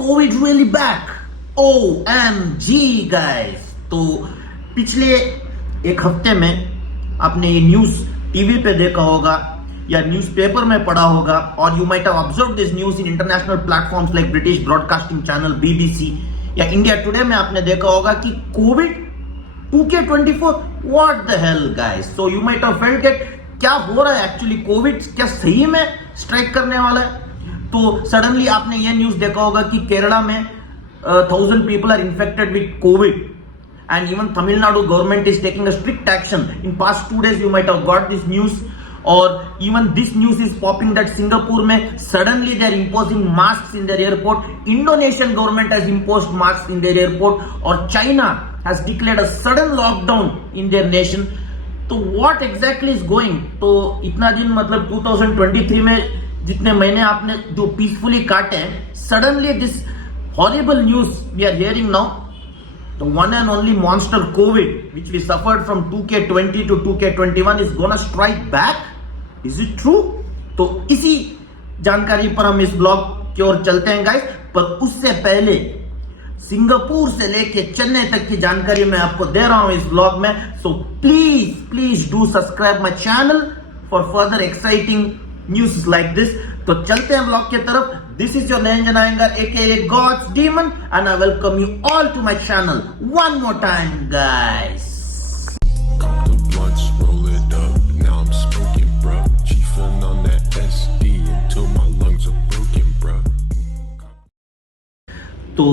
COVID really back? OMG guys. तो पिछले एक हफ्ते में आपने ये न्यूज टीवी पे देखा होगा या न्यूज़पेपर में पढ़ा होगा, और you might have observed this news in international platforms like British broadcasting channel BBC या इंडिया टुडे में आपने देखा होगा कि Covid 2K24, what the hell guys. So you might have felt that क्या हो रहा है एक्चुअली, कोविड क्या सही में स्ट्राइक करने वाला है. तो सडनली आपने ये न्यूज देखा होगा कि केरला में 1000 people are infected with COVID, and even Tamil Nadu government is taking a strict action. In past 2 days you might have got this news, or even this news is popping that Singapore में suddenly they are imposing masks in their airport. Indonesian government has imposed masks in their airport, और China has declared a sudden lockdown in their nation. तो what exactly is going? तो इतना दिन मतलब 2023 में जितने महीने आपने जो पीसफुली काटे हैं, suddenly this horrible news we are hearing now, the one and only monster COVID which we suffered from 2K20 to 2K21 is gonna strike back. Is it true? तो इसी जानकारी पर हम इस ब्लॉग की ओर चलते हैं गाइस. पर उससे पहले सिंगापुर से लेके चेन्नई तक की जानकारी मैं आपको दे रहा हूं इस ब्लॉग में. So please do subscribe my channel for further exciting news like this. तो चलते हैं ब्लॉग की तरफ. This is your Niranjan Iyengar aka God's Demon, and I welcome you all to my channel one more time guys. Cop the blunts, roll it up. Now I'm smoking, bruh. Chiefin' on that SD until my lungs are broken, bruh. तो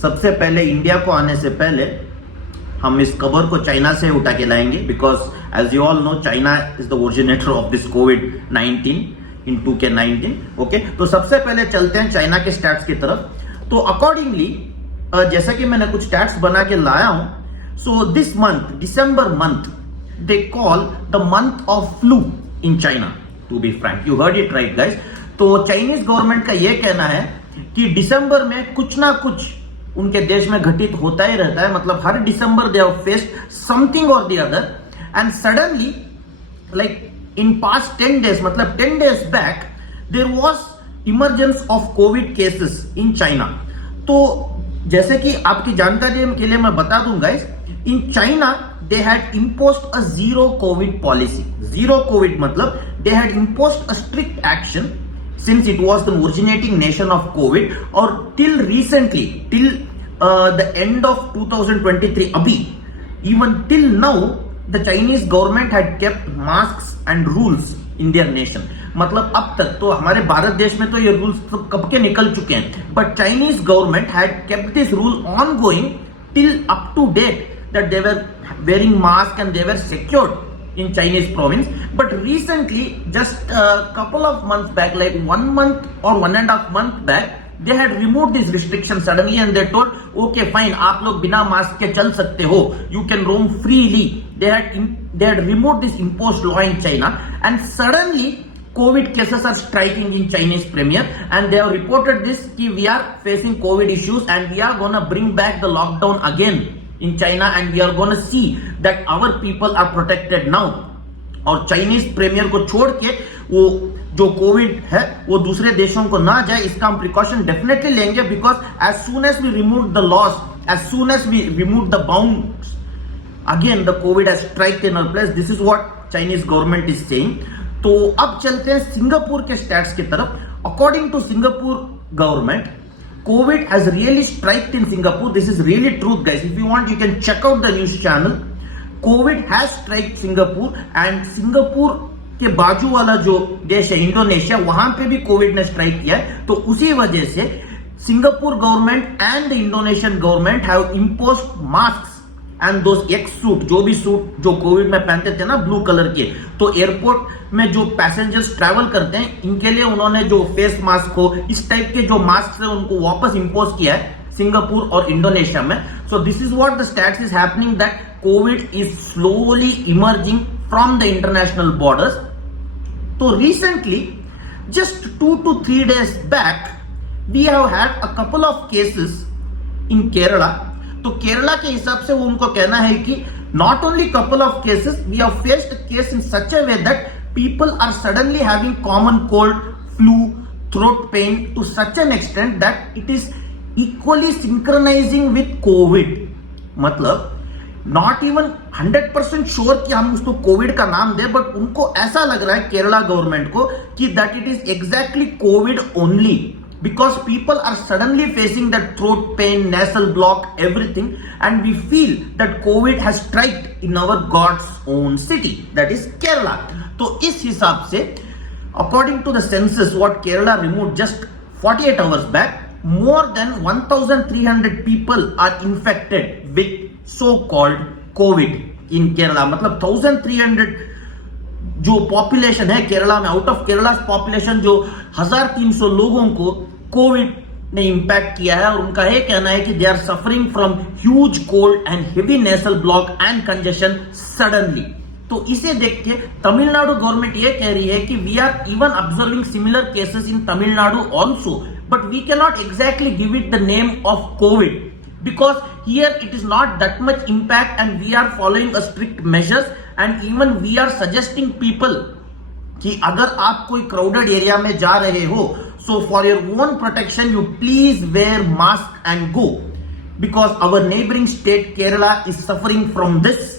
सबसे पहले इंडिया को आने से पहले हम इस खबर को चाइना से उठा के लाएंगे, because as you all know China is the originator of this कोविड-19 इन 2K19. ओके, तो सबसे पहले चलते हैं चाइना के स्टैट्स की तरफ. तो अकॉर्डिंगली जैसा कि मैंने कुछ स्टैट्स बना के लाया हूं, so this month December month they call the month of flu in China. To be frank, you heard it right guys. तो चाइनीज गवर्नमेंट का यह कहना है कि दिसंबर में कुछ ना कुछ उनके देश में घटित होता ही रहता है. मतलब हर दिसंबर दे हैव फेस्ड समथिंग और the other, and suddenly like in past 10 days, मतलब 10 days back, there was emergence of COVID cases in China. तो जैसे कि आपकी जानकारी के लिए मैं बता दूं guys, in China they had imposed a zero COVID policy. Zero COVID मतलब they had imposed a strict action since it was the originating nation of COVID, or till recently, till the end of 2023, अभी even till now the Chinese government had kept masks and rules in their nation. मतलब अब तक तो हमारे भारत देश में तो ये रूल्स तो कब के निकल चुके हैं, but Chinese government had kept this rule ongoing till up to date that they were wearing mask and they were secured in Chinese province. But recently, just a couple of months back, like 1 month or 1.5 months back, they had removed these restrictions suddenly, and they told, okay fine, आप लोग बिना मास्क के चल सकते हो, you can roam freely. They had removed this imposed law in China, and suddenly COVID cases are striking in Chinese premier, and they have reported this कि we are facing COVID issues and we are gonna bring back the lockdown again in China, and we are gonna see that our people are protected now. और Chinese premiere को छोड़ के वो जो कोविड है वो दूसरे देशों को ना जाए, इसका हम प्रिकॉशन डेफिनेटली लेंगे, because as soon as we remove the loss, as soon as we remove the bounds, again the COVID has strike in our place. This is what Chinese government is saying. तो अब चलते हैं Singapore के stats की तरफ. According to Singapore government, COVID has really striked in Singapore. This is really truth guys. If you want, you can check out the news channel. COVID has struck Singapore, and Singapore के बाजू वाला जो देश है इंडोनेशिया, वहां पे भी कोविड ने स्ट्राइक किया है. तो उसी वजह से Singapore government and the Indonesian government have imposed mask and those x suit, जो भी सूट जो कोविड में पहनते थे ना ब्लू कलर के, तो एयरपोर्ट में जो पैसेंजर्स ट्रैवल करते हैं इनके लिए उन्होंने जो फेस मास्क हो, इस टाइप के जो मास्क है उनको वापस इंपोज किया है सिंगापुर और इंडोनेशिया में. So this is what the stats is happening, that Covid is slowly emerging from the international borders. तो रिसेंटली जस्ट 2 to 3 days back we have had a couple of cases in Kerala. तो केरला के हिसाब से वो उनको कहना है कि not only couple of cases, we have faced a case in such a way that people are suddenly having common cold, flu, throat pain to such an extent that it is equally synchronising with Covid, मतलब not even 100% श्योर कि हम उसको कोविड का नाम दे, बट उनको ऐसा लग रहा है केरला गवर्नमेंट को कि that it is exactly COVID only, because people are suddenly facing that throat pain, nasal block, everything, and we feel that COVID has striked in our God's own city, that is Kerala. तो इस हिसाब से according to the census what Kerala removed just 48 hours back, more than 1,300 people are infected with so-called COVID in Kerala. मतलब 1,300 जो पॉपुलेशन है केरला में, out of Kerala पॉपुलेशन जो 1,300 लोगों को कोविड ने इंपैक्ट किया है, और उनका ये कहना है कि they are suffering from huge cold and heavy nasal block and congestion suddenly. तो इसे देख के तमिलनाडु गवर्नमेंट ये कह रही है कि we are even observing similar cases in Tamil Nadu also, but we cannot exactly give it the name of COVID because here it is not that much impact and we are following a strict measures, and even we are suggesting people कि अगर आप कोई crowded area में जा रहे हो, so for your own protection you please wear mask and go, because our neighboring state Kerala is suffering from this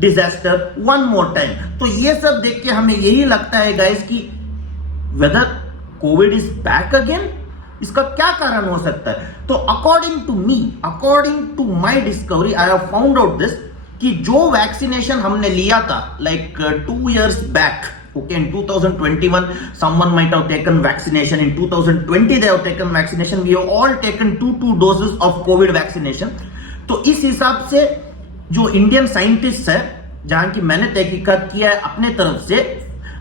disaster one more time. तो ये सब देख के हमें यही लगता है गाइस कि whether COVID is back again, इसका क्या कारण हो सकता है. तो according to me, according to my discovery, I have found out this कि जो वैक्सीनेशन हमने लिया था लाइक 2 years बैक, okay, in 2021 someone might have taken vaccination, in 2020 they have taken vaccination, we have all taken 2 doses of covid vaccination. तो इस हिसाब से जो इंडियन साइंटिस्ट है, जहां की मैंने तहकीकात किया है अपने तरफ से,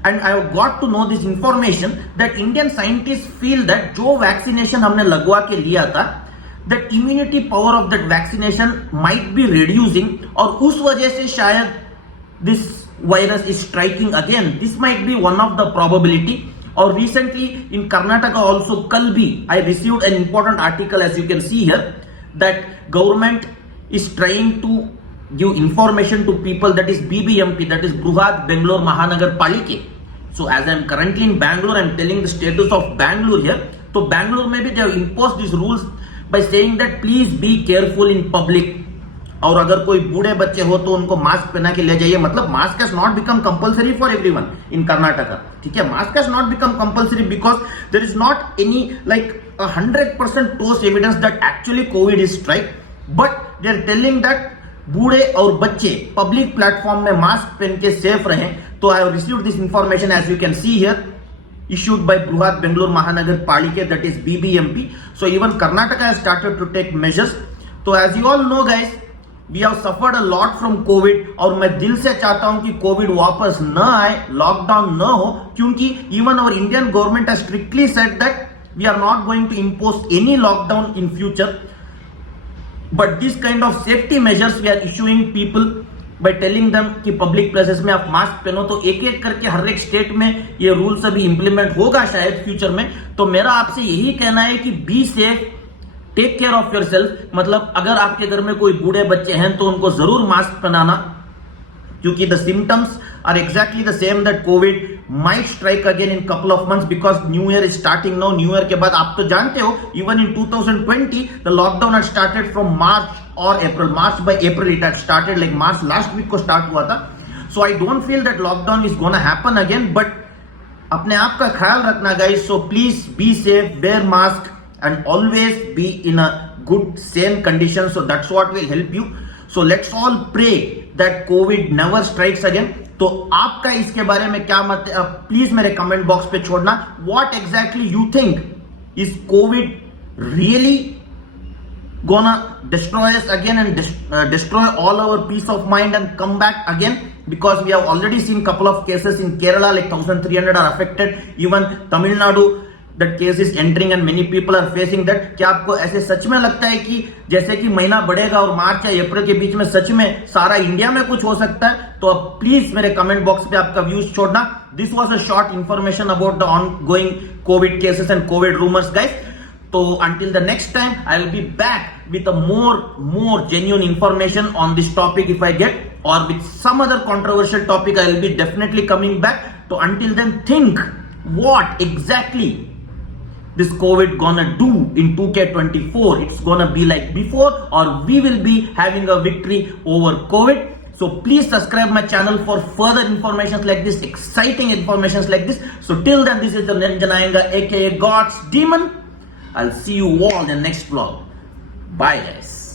and I have got to know this information that Indian scientists feel that जो vaccination हमने लगवा के लिया था, that immunity power of that vaccination might be reducing, और उस वजह से शायद this virus is striking again. This might be one of the probability. और recently in Karnataka also, कल भी I received an important article as you can see here that government is trying to give information to people, that is BBMP, that is Bruhat Bangalore Mahanagar Palike. So as I am currently in Bangalore, I am telling the status of Bangalore here. तो Bangalore में भी they have imposed these rules by saying that please be careful in public. और अगर कोई बूढ़े बच्चे हो तो उनको मास्क पहना के ले जाइए. मतलब mask has not become compulsory for everyone in Karnataka. ठीक है, mask has not become compulsory because there is not any like 100% ठोस evidence that actually COVID is strike. But they are telling that बूढ़े और बच्चे public platform में मास्क पहन के safe रहें. तो I have received this information as you can see here, issued by Bruhat Bangalore Mahanagar Palike, that is BBMP. So even Karnataka has started to take measures. So as you all know guys, we have suffered a lot from COVID, और मैं दिल से चाहता हूं कि कोविड वापस न आए, लॉकडाउन न हो, क्योंकि even our Indian government has strictly said that we are not going to impose any lockdown in future. But this kind of safety measures we are issuing people by telling them कि public places में आप मास्क पहनो. तो एक एक करके हर एक स्टेट में ये रूल्स अभी इंप्लीमेंट होगा शायद फ्यूचर में. तो मेरा आपसे यही कहना है कि be safe, take care of yourself. मतलब अगर आपके घर में कोई बूढ़े बच्चे हैं तो उनको जरूर मास्क पहनाना, क्योंकि the symptoms are exactly the same that COVID might strike again in couple of months because new year is starting now. new year के बाद आप तो जानते हो even in 2020 the lockdown had started from March or April. March by April it had started, like March last week को start हुआ था. So I don't feel that lockdown is gonna happen again, but अपने आप का ख्याल रखना guys. So please be safe, wear mask and always be in a good sane condition. So that's what will help you. So let's all pray that COVID never strikes again. तो आपका इसके बारे में क्या मत है, प्लीज मेरे कमेंट बॉक्स पे छोड़ना. What exactly you think, is COVID really gonna destroy us again and destroy all our peace of mind and come back again? Because we have already seen couple of cases in Kerala, like 1,300 are affected. Even Tamil Nadu that case is entering and many people are facing that. क्या आपको ऐसे सच में लगता है कि जैसे कि महीना बढ़ेगा और मार्च या अप्रैल के बीच में सच में सारा इंडिया में कुछ हो सकता है? तो अब प्लीज मेरे कमेंट बॉक्स पे आपका व्यूज छोड़ना. This was a short information about the ongoing Covid cases and Covid rumours guys. तो until the next time I will be back with a more genuine information on this topic if I get, or with some other controversial topic I will be definitely coming back. So until then, think what exactly this COVID gonna do in 2K24. It's gonna be like before, or we will be having a victory over COVID. So please subscribe my channel for further information like this, exciting information like this. So till then, this is the Niranjan Iyengar, aka God's Demon. I'll see you all in the next vlog. Bye guys.